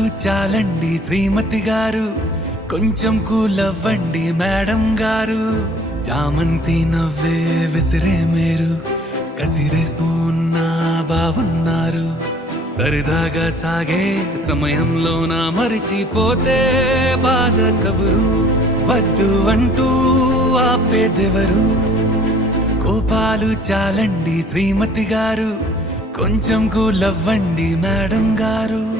చాలండి శ్రీమతి గారు, కొంచెం కూలవ్వండి మేడం గారు. చామంతి నవ్వే విసిరే మేరు, కసిరేస్తూ ఉన్నా బావున్నారు. సరదాగా సాగే సమయంలోన మరిచిపోతే బాధ కబురు. వద్దు అంటూ ఆపేదెవరు? కోపాలు చాలండి శ్రీమతి గారు, కొంచెం కూలవ్వండి మేడం గారు.